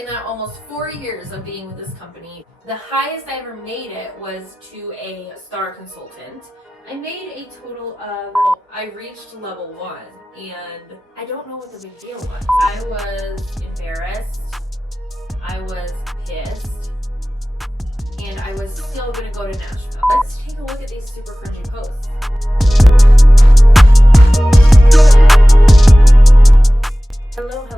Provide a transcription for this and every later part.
in that almost 4 years of being with this company, the highest I ever made it was to a star consultant. I made a total of, I reached level 1, and I don't know what the big deal was. I was embarrassed, I was pissed, and I was still gonna go to Nashville. Let's take a look at these super cringy posts.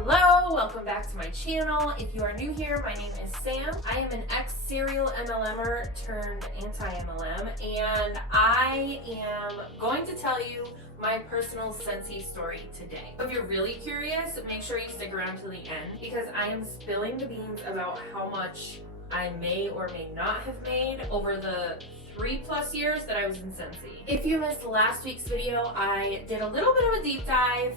Hello, welcome back to my channel. If you are new here, my name is Sam. I am an ex-serial MLMer turned anti-MLM, and I am going to tell you my personal Scentsy story today. If you're really curious, make sure you stick around to the end because I am spilling the beans about how much I may or may not have made over the 3+ years that I was in Scentsy. If you missed last week's video, I did a little bit of a deep dive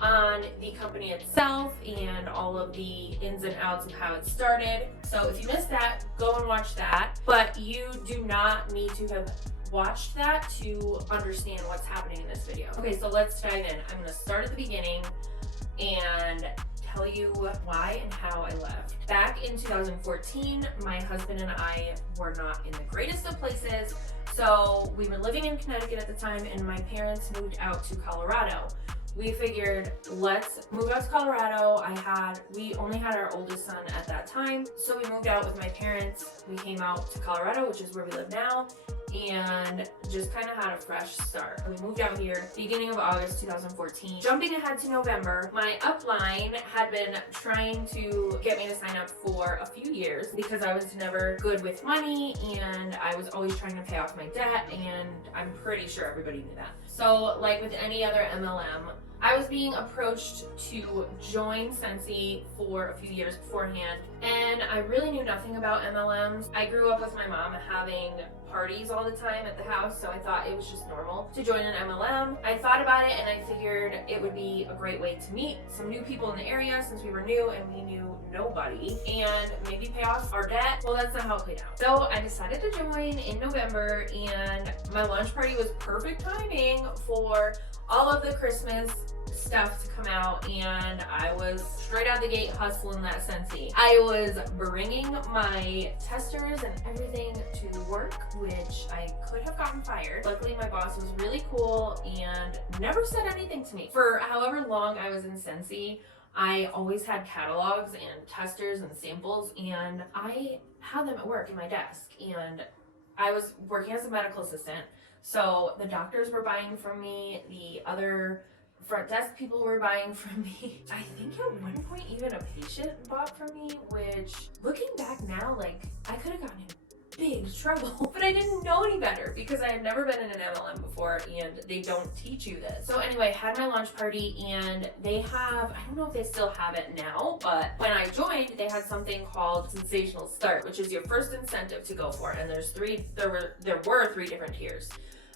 on the company itself and all of the ins and outs of how it started. So if you missed that, go and watch that. But you do not need to have watched that to understand what's happening in this video. Okay, so let's dive in. I'm gonna start at the beginning and tell you why and how I left. Back in 2014, my husband and I were not in the greatest of places. So we were living in Connecticut at the time and my parents moved out to Colorado. We figured, let's move out to Colorado. We only had our oldest son at that time. So we moved out with my parents. We came out to Colorado, which is where we live now, and just kind of had a fresh start. We moved out here beginning of August 2014. Jumping ahead to November, my upline had been trying to get me to sign up for a few years because I was never good with money and I was always trying to pay off my debt, and I'm pretty sure everybody knew that. So like with any other MLM, I was being approached to join Scentsy for a few years beforehand, and I really knew nothing about MLMs. I grew up with my mom having parties all the time at the house, so I thought it was just normal to join an MLM. I thought about it and I figured it would be a great way to meet some new people in the area since we were new and we knew nobody, and maybe pay off our debt. Well, that's not how it played out. So I decided to join in November, and my launch party was perfect timing for all of the Christmas stuff to come out, and I was straight out the gate hustling that Scentsy. I was bringing my testers and everything to work, which I could have gotten fired. Luckily, my boss was really cool and never said anything to me. For however long I was in Scentsy, I always had catalogs and testers and samples, and I had them at work in my desk, and I was working as a medical assistant. So the doctors were buying from me, the other front desk people were buying from me. I think at one point even a patient bought from me, which looking back now, like I could have gotten in big trouble, but I didn't know any better because I had never been in an MLM before and they don't teach you this. So anyway, I had my launch party and they have, I don't know if they still have it now, but when I joined, they had something called Sensational Start, which is your first incentive to go for. And there were three different tiers.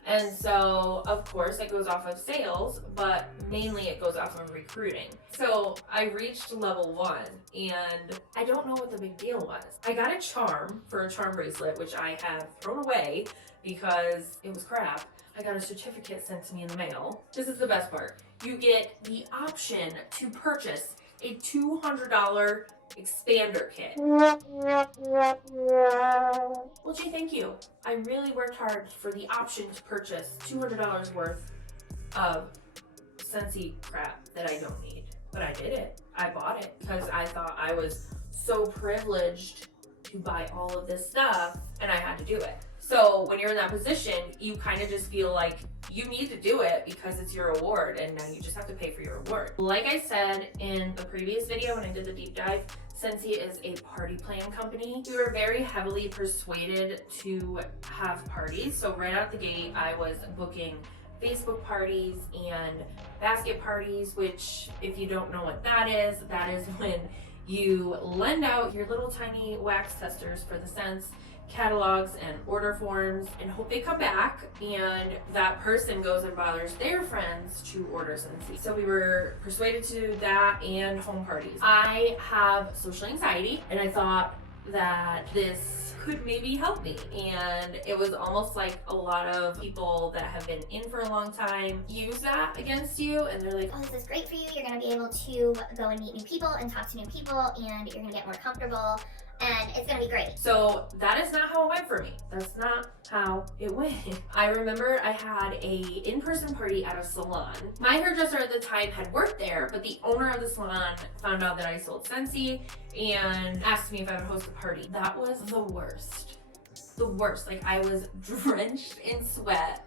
And so, of course, it goes off of sales, but mainly it goes off of recruiting. So I reached level 1, and I don't know what the big deal was. I got a charm for a charm bracelet, which I have thrown away because it was crap. I got a certificate sent to me in the mail. This is the best part. You get the option to purchase a $200 expander kit. Well, gee, thank you. I really worked hard for the option to purchase $200 worth of Scentsy crap that I don't need. But I did it. I bought it because I thought I was so privileged to buy all of this stuff, and I had to do it. So when you're in that position, you kind of just feel like you need to do it because it's your award, and now you just have to pay for your award. Like I said in the previous video when I did the deep dive, Scentsy is a party plan company. We were very heavily persuaded to have parties. So right out the gate, I was booking Facebook parties and basket parties, which if you don't know what that is when you lend out your little tiny wax testers for the scents, catalogs and order forms and hope they come back, and that person goes and bothers their friends to order Scentsy. So we were persuaded to do that and home parties. I have social anxiety, and I thought that this could maybe help me. And it was almost like a lot of people that have been in for a long time use that against you, and they're like, oh, this is great for you. You're going to be able to go and meet new people and talk to new people, and you're going to get more comfortable, and it's going to be great. So that is not how it went for me. That's not how it went. I remember I had a in-person party at a salon. My hairdresser at the time had worked there, but the owner of the salon found out that I sold Scentsy and asked me if I would host a party. That was the worst. The worst. Like, I was drenched in sweat.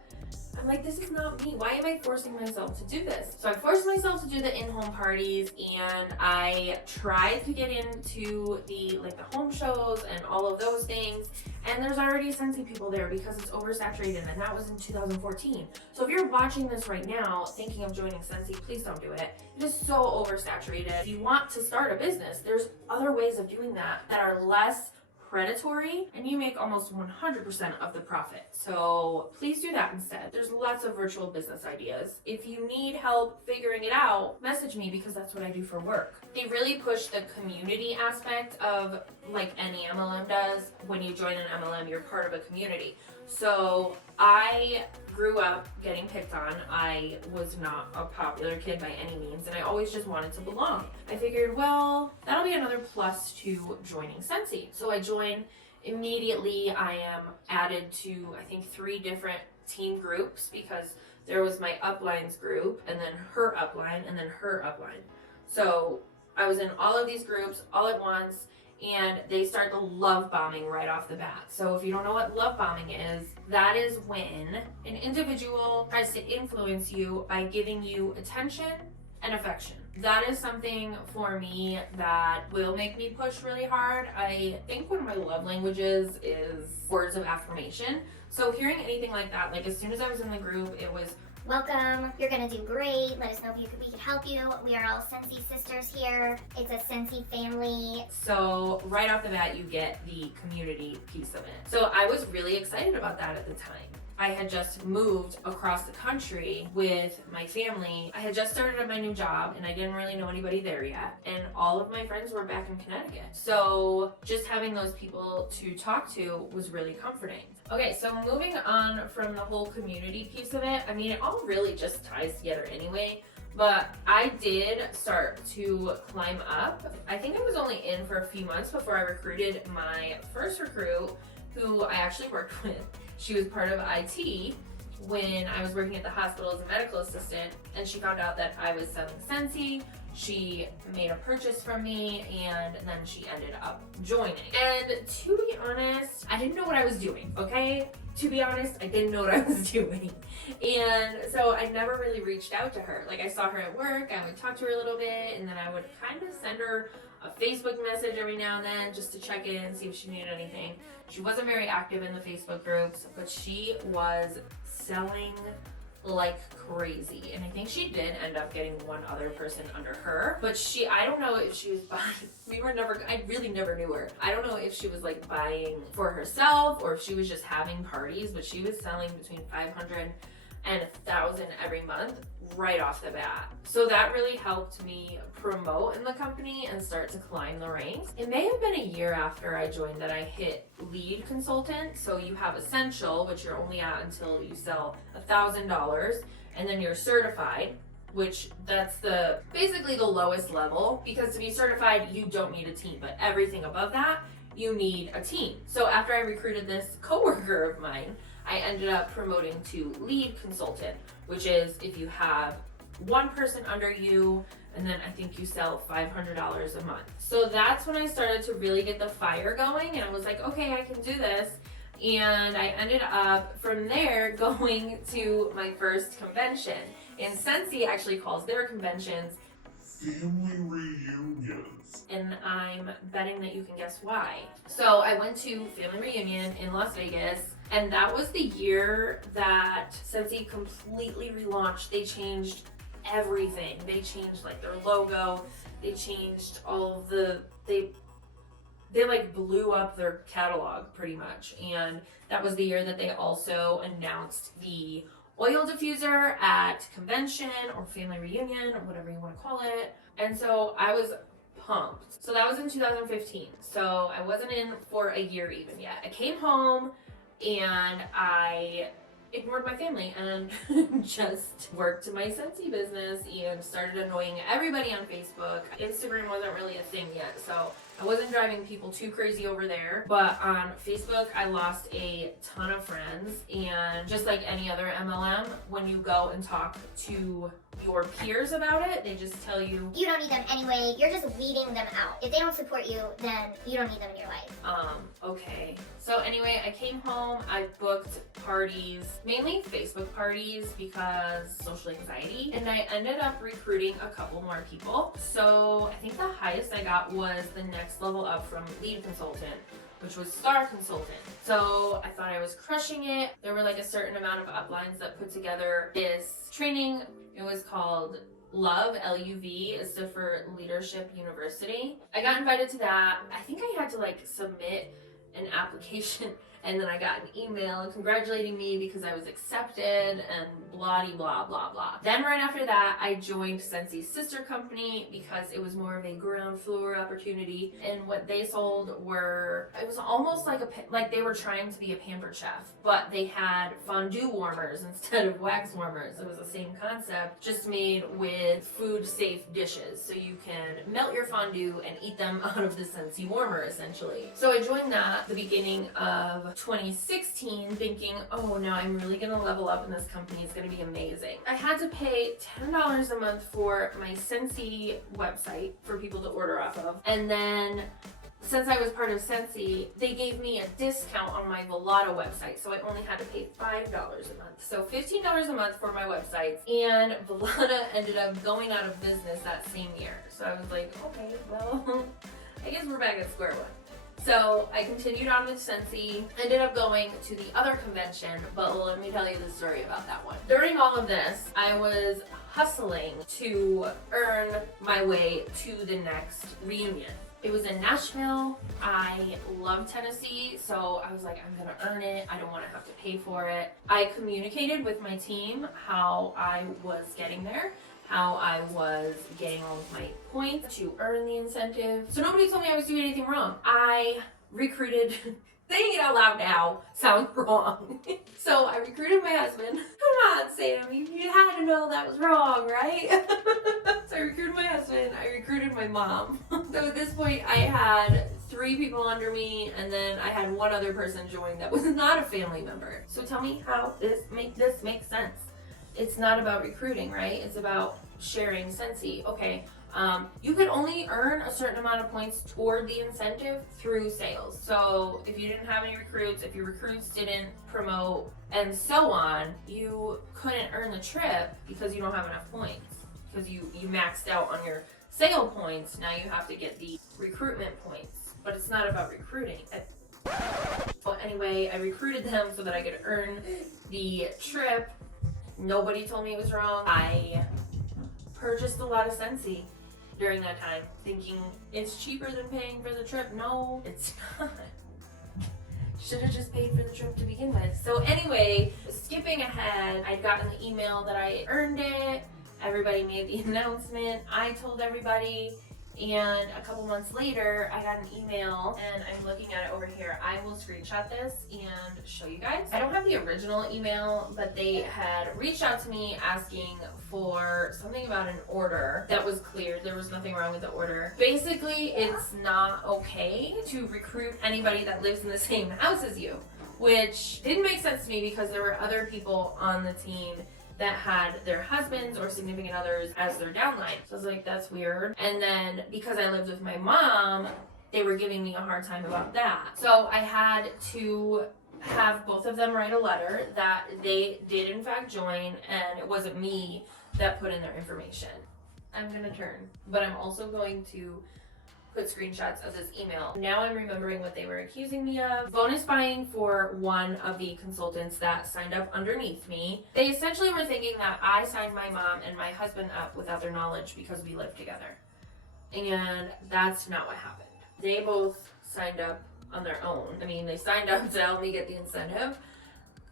I'm like, this is not me. Why am I forcing myself to do this? So I forced myself to do the in-home parties, and I tried to get into the home shows and all of those things. And there's already Scentsy people there because it's oversaturated, and that was in 2014. So if you're watching this right now thinking of joining Scentsy, please don't do it. It is so oversaturated. If you want to start a business, there's other ways of doing that are less predatory, and you make almost 100% of the profit. So please do that instead. There's lots of virtual business ideas. If you need help figuring it out, message me, because that's what I do for work. They really push the community aspect of like any MLM does. When you join an MLM, you're part of a community. So I grew up getting picked on. I was not a popular kid by any means, and I always just wanted to belong. I figured, well, that'll be another plus to joining Scentsy. So I joined immediately. I am added to, I think, 3 different team groups, because there was my uplines group, and then her upline, and then her upline. So I was in all of these groups all at once, and they start the love bombing right off the bat. So if you don't know what love bombing is, that is when an individual tries to influence you by giving you attention and affection. That is something for me that will make me push really hard. I think one of my love languages is words of affirmation. So hearing anything like that, like as soon as I was in the group, it was, welcome, you're gonna do great, let us know if we can help you. We are all Scentsy sisters here. It's a Scentsy family. So right off the bat, you get the community piece of it. So I was really excited about that at the time. I had just moved across the country with my family. I had just started at my new job, and I didn't really know anybody there yet. And all of my friends were back in Connecticut. So just having those people to talk to was really comforting. Okay, so moving on from the whole community piece of it, I mean, it all really just ties together anyway. But I did start to climb up. I think I was only in for a few months before I recruited my first recruit, who I actually worked with. She was part of IT when I was working at the hospital as a medical assistant, and she found out that I was selling Scentsy. She made a purchase from me, and then she ended up joining. And to be honest, I didn't know what I was doing, okay? To be honest, I didn't know what I was doing. And so I never really reached out to her. Like, I saw her at work, I would talk to her a little bit, and then I would kind of send her a Facebook message every now and then just to check in and see if she needed anything. She wasn't very active in the Facebook groups, but she was selling like crazy. And I think she did end up getting one other person under her, but I don't know if she was buying, I really never knew her. I don't know if she was like buying for herself or if she was just having parties, but she was selling between 500 and 1,000 every month right off the bat. So that really helped me promote in the company and start to climb the ranks. It may have been a year after I joined that I hit lead consultant. So you have essential, which you're only at until you sell $1,000, and then you're certified, which that's basically the lowest level, because to be certified you don't need a team, but everything above that you need a team. So after I recruited this coworker of mine, I ended up promoting to lead consultant, which is if you have one person under you, and then I think you sell $500 a month. So that's when I started to really get the fire going, and I was like, okay, I can do this. And I ended up from there going to my first convention. And Scentsy actually calls their conventions family reunions. And I'm betting that you can guess why. So I went to Family Reunion in Las Vegas, and that was the year that Scentsy completely relaunched. They changed everything. They changed like their logo. They changed all of they like blew up their catalog pretty much. And that was the year that they also announced the oil diffuser at convention or family reunion or whatever you want to call it. And so I was pumped. So that was in 2015. So I wasn't in for a year even yet. I came home and I ignored my family and just worked my Scentsy business and started annoying everybody on Facebook. Instagram wasn't really a thing yet, so I wasn't driving people too crazy over there. But on Facebook, I lost a ton of friends, and just like any other MLM, when you go and talk to your peers about it, they just tell you don't need them anyway, you're just weeding them out. If they don't support you, then you don't need them in your life. Okay. So anyway, I came home, I booked parties, mainly Facebook parties because social anxiety, and I ended up recruiting a couple more people. So I think the highest I got was the next level up from lead consultant, which was star consultant. So I thought I was crushing it. There were like a certain amount of uplines that put together this training. It was called Love, L-U-V, is stood for Leadership University. I got invited to that. I think I had to like submit an application, and then I got an email congratulating me because I was accepted and blah blah blah blah. Then right after that, I joined Scentsy's sister company because it was more of a ground floor opportunity, and what they sold were, it was almost like they were trying to be a pampered chef, but they had fondue warmers instead of wax warmers. It was the same concept, just made with food safe dishes, so you can melt your fondue and eat them out of the Scentsy warmer essentially. So I joined that at the beginning of 2016 thinking, oh no, I'm really gonna level up in this company, it's gonna be amazing. I had to pay $10 a month for my Scentsy website for people to order off of, and then since I was part of Scentsy, they gave me a discount on my Volata website, so I only had to pay $5 a month. So $15 a month for my websites, and Volata ended up going out of business that same year. So I was like, okay, well, I guess we're back at square one. So I continued on with Scentsy, ended up going to the other convention, but let me tell you the story about that one. During all of this, I was hustling to earn my way to the next reunion. It was in Nashville. I love Tennessee, so I was like, I'm gonna earn it. I don't wanna have to pay for it. I communicated with my team how I was getting there, how I was getting all of my points to earn the incentive. So nobody told me I was doing anything wrong. I recruited, saying it out loud now sounds wrong. So I recruited my husband. Come on, Sam, you had to know that was wrong, right? So I recruited my husband, I recruited my mom. So at this point I had 3 people under me, and then I had one other person join that was not a family member. So tell me how this makes sense. It's not about recruiting, right? It's about sharing Scentsy. Okay, you could only earn a certain amount of points toward the incentive through sales. So if you didn't have any recruits, if your recruits didn't promote, and so on, you couldn't earn the trip because you don't have enough points. Because you maxed out on your sale points, now you have to get the recruitment points. But it's not about recruiting. Well, anyway, I recruited them so that I could earn the trip. Nobody told me it was wrong. I purchased a lot of Scentsy during that time, thinking it's cheaper than paying for the trip. No, it's not. Should have just paid for the trip to begin with. So anyway, skipping ahead, I'd gotten the email that I earned it. Everybody made the announcement. I told everybody. And a couple months later, I got an email, and I'm looking at it over here. I will screenshot this and show you guys. I don't have the original email, but they had reached out to me asking for something about an order that was cleared. There was nothing wrong with the order. Basically, it's not okay to recruit anybody that lives in the same house as you, which didn't make sense to me because there were other people on the team that had their husbands or significant others as their downline. So I was like, that's weird. And then because I lived with my mom, they were giving me a hard time about that. So I had to have both of them write a letter that they did in fact join, and it wasn't me that put in their information. I'm gonna turn, but I'm also going to put screenshots of this email. Now I'm remembering what they were accusing me of. Bonus buying for one of the consultants that signed up underneath me. They essentially were thinking that I signed my mom and my husband up without their knowledge because we lived together. And that's not what happened. They both signed up on their own. I mean, they signed up to help me get the incentive,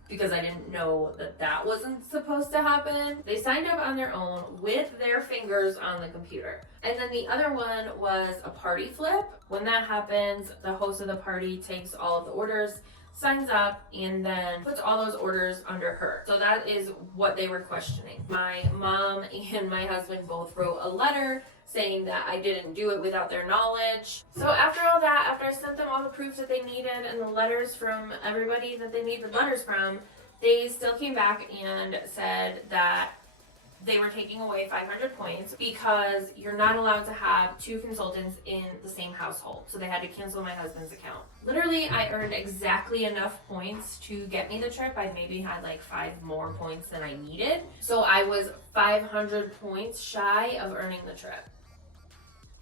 because I didn't know that that wasn't supposed to happen. They signed up on their own with their fingers on the computer. And then the other one was a party flip. When that happens, the host of the party takes all of the orders, signs up, and then puts all those orders under her. So that is what they were questioning. My mom and my husband both wrote a letter saying that I didn't do it without their knowledge. So after all that, after I sent them all the proofs that they needed and the letters from everybody that they needed letters from, they still came back and said that they were taking away 500 points because you're not allowed to have two consultants in the same household. So they had to cancel my husband's account. Literally, I earned exactly enough points to get me the trip. I maybe had like 5 more points than I needed. So I was 500 points shy of earning the trip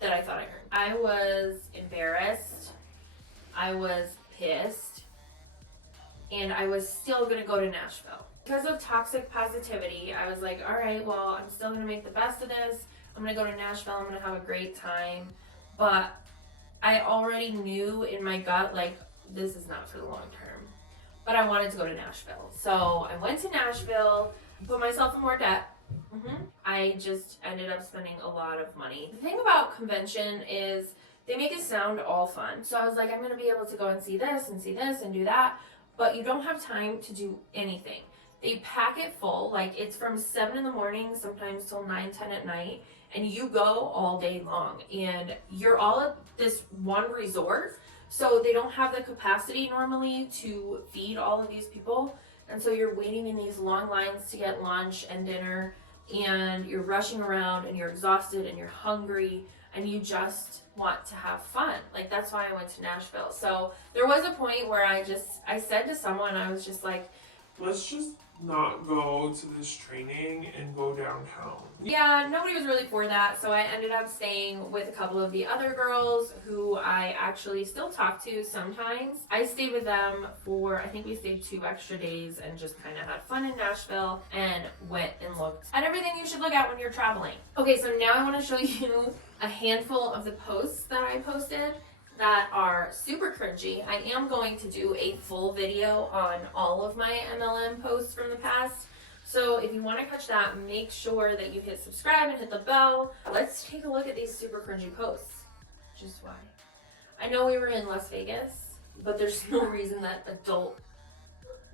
that I thought I earned. I was embarrassed. I was pissed. And I was still gonna go to Nashville. Because of toxic positivity, I was like, all right, well, I'm still gonna make the best of this. I'm gonna go to Nashville, I'm gonna have a great time. But I already knew in my gut, like, this is not for the long term. But I wanted to go to Nashville. So I went to Nashville, put myself in more debt. I just ended up spending a lot of money. The thing about convention is they make it sound all fun. So I was like, I'm gonna be able to go and see this and do that. But you don't have time to do anything. They pack it full, like it's from 7 in the morning, sometimes till 9, 10 at night, and you go all day long. And you're all at this one resort, so they don't have the capacity normally to feed all of these people. And so you're waiting in these long lines to get lunch and dinner, and you're rushing around, and you're exhausted, and you're hungry, and you just want to have fun. Like, that's why I went to Nashville. So there was a point where I said to someone, I was just like, let's just not go to this training and go downtown. Yeah, nobody was really for that, so I ended up staying with a couple of the other girls who I actually still talk to sometimes. I stayed with them for, I think we stayed 2 extra days and just kind of had fun in Nashville and went and looked at everything you should look at when you're traveling. Okay, so now I want to show you a handful of the posts that I posted that are super cringy. I am going to do a full video on all of my MLM posts from the past. So if you want to catch that, make sure that you hit subscribe and hit the bell. Let's take a look at these super cringy posts. Just why? I know we were in Las Vegas, but there's no reason that adult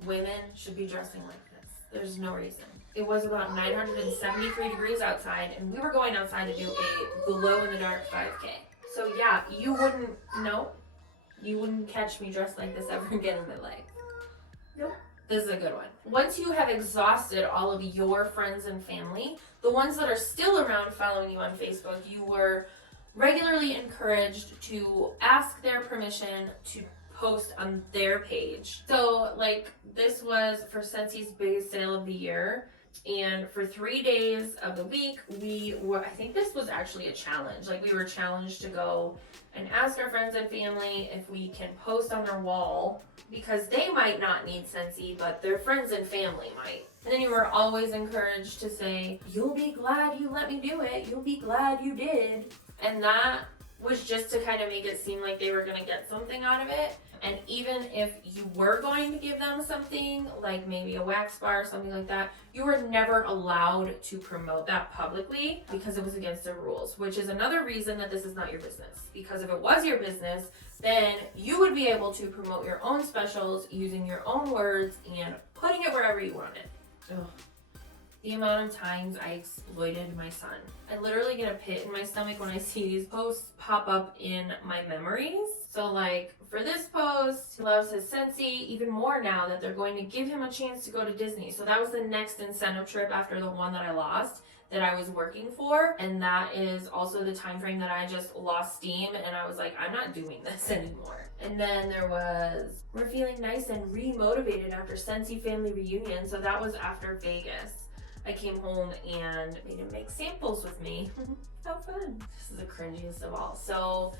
women should be dressing like this. There's no reason. It was about 973 degrees outside, and we were going outside to do a glow-in-the-dark 5K. So yeah, you wouldn't catch me dressed like this ever again in my life. Nope. This is a good one. Once you have exhausted all of your friends and family, the ones that are still around following you on Facebook, you were regularly encouraged to ask their permission to post on their page. So like, this was for Scentsy's biggest sale of the year. And for 3 days of the week, I think this was actually a challenge. Like, we were challenged to go and ask our friends and family if we can post on their wall, because they might not need Scentsy, but their friends and family might. And then you were always encouraged to say, you'll be glad you let me do it. You'll be glad you did. And that was just to kind of make it seem like they were going to get something out of it. And even if you were going to give them something, like maybe a wax bar or something like that, you were never allowed to promote that publicly because it was against the rules, which is another reason that this is not your business. Because if it was your business, then you would be able to promote your own specials using your own words and putting it wherever you wanted. Ugh. The amount of times I exploited my son. I literally get a pit in my stomach when I see these posts pop up in my memories. So like, for this post, he loves his Scentsy even more now that they're going to give him a chance to go to Disney. So that was the next incentive trip after the one that I lost that I was working for. And that is also the time frame that I just lost steam and I was like, I'm not doing this anymore. And then there was, we're feeling nice and re-motivated after Scentsy family reunion. So that was after Vegas. I came home and made him make samples with me. How fun. This is the cringiest of all. So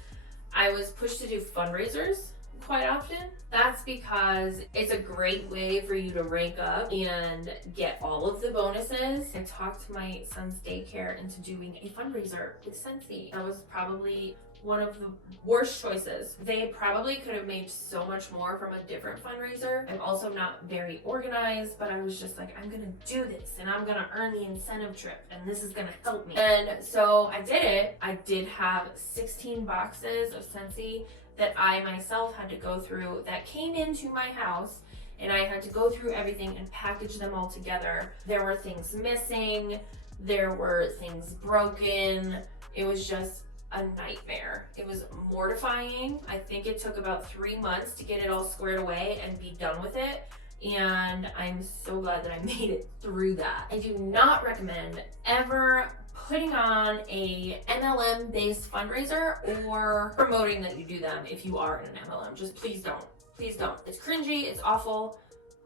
I was pushed to do fundraisers quite often. That's because it's a great way for you to rank up and get all of the bonuses. I talked my son's daycare into doing a fundraiser with Scentsy. That was probably one of the worst choices. They probably could have made so much more from a different fundraiser. I'm also not very organized, but I was just like, I'm gonna do this and I'm gonna earn the incentive trip and this is gonna help me. And so I did it. I did have 16 boxes of Scentsy that I myself had to go through that came into my house, and I had to go through everything and package them all together. There were things missing, there were things broken. It was just a nightmare. It was mortifying. I think it took about 3 months to get it all squared away and be done with it. And I'm so glad that I made it through that. I do not recommend ever putting on a MLM based fundraiser or promoting that you do them if you are in an MLM. Just please don't. Please don't. It's cringy, it's awful.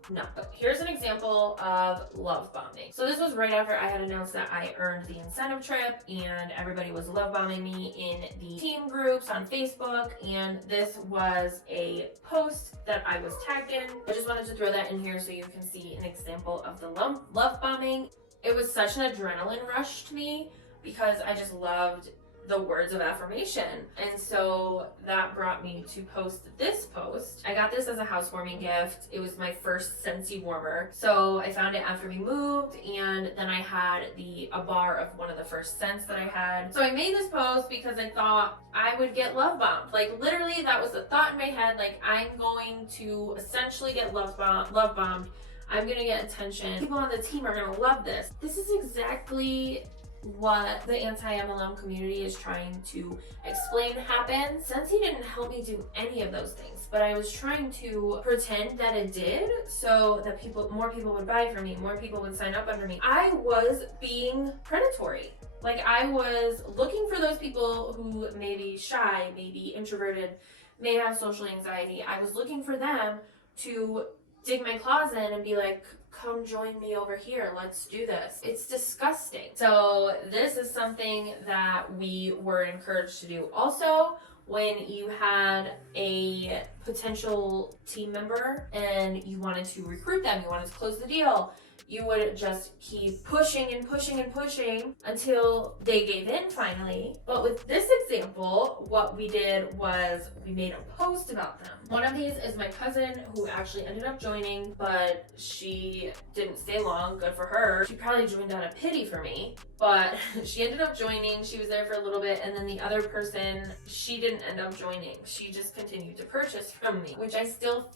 No. But here's an example of love bombing. So this was right after I had announced that I earned the incentive trip, and everybody was love bombing me in the team groups on Facebook, and this was a post that I was tagged in. I just wanted to throw that in here so you can see an example of the love bombing. It was such an adrenaline rush to me because I just loved the words of affirmation. And so that brought me to post this post. I got this as a housewarming gift. It was my first Scentsy warmer. So I found it after we moved, and then I had a bar of one of the first scents that I had. So I made this post because I thought I would get love bombed. Like literally that was the thought in my head, like I'm going to essentially get love bombed. I'm gonna get attention. People on the team are gonna love this. This is exactly what the anti-MLM community is trying to explain happened. Scentsy didn't help me do any of those things, but I was trying to pretend that it did so that more people would buy from me, more people would sign up under me. I was being predatory. Like I was looking for those people who may be shy, may be introverted, may have social anxiety. I was looking for them to dig my claws in and be like, come join me over here, let's do this. It's disgusting. So this is something that we were encouraged to do. Also, when you had a potential team member and you wanted to recruit them, you wanted to close the deal, you would just keep pushing and pushing and pushing until they gave in finally. But with this example, what we did was we made a post about them. One of these is my cousin who actually ended up joining, but she didn't stay long, good for her. She probably joined out of pity for me, but she ended up joining. She was there for a little bit, and then the other person, she didn't end up joining. She just continued to purchase from me, which I feel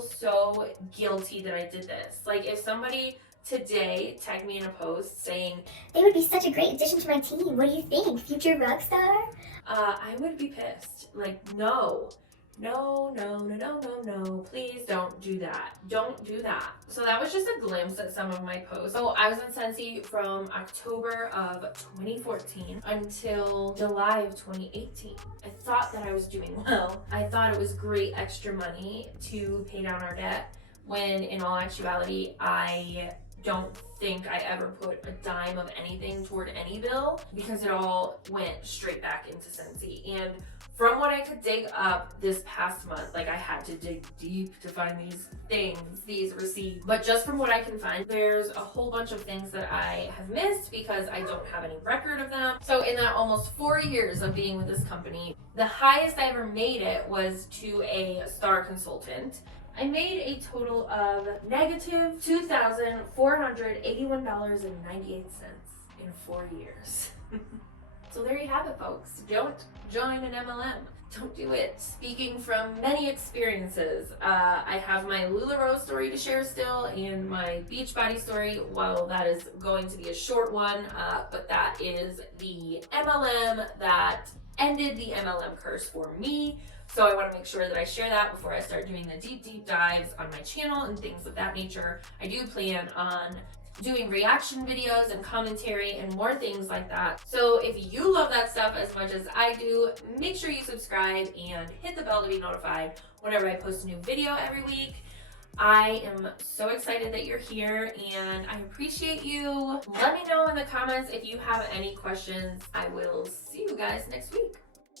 so guilty that I did this. Like if somebody today tagged me in a post saying, they would be such a great addition to my team, what do you think, future rock star? I would be pissed. Like, no, please don't do that. Don't do that. So that was just a glimpse at some of my posts. So I was in Scentsy from October of 2014 until July of 2018. I thought that I was doing well. I thought it was great extra money to pay down our debt, when in all actuality, I don't think I ever put a dime of anything toward any bill because it all went straight back into Scentsy. And from what I could dig up this past month, like I had to dig deep to find these things, these receipts, but just from what I can find, there's a whole bunch of things that I have missed because I don't have any record of them. So in that almost 4 years of being with this company, the highest I ever made it was to a star consultant. I made a total of negative $2,481.98 in 4 years. So there you have it, folks. Don't join an MLM. Don't do it. Speaking from many experiences, I have my LuLaRoe story to share still, and my Beachbody story. Well, that is going to be a short one, but that is the MLM that ended the MLM curse for me. So I want to make sure that I share that before I start doing the deep dives on my channel and things of that nature. I do plan on doing reaction videos and commentary and more things like that. So if you love that stuff as much as I do, make sure you subscribe and hit the bell to be notified whenever I post a new video every week. I am so excited that you're here and I appreciate you. Let me know in the comments if you have any questions. I will see you guys next week.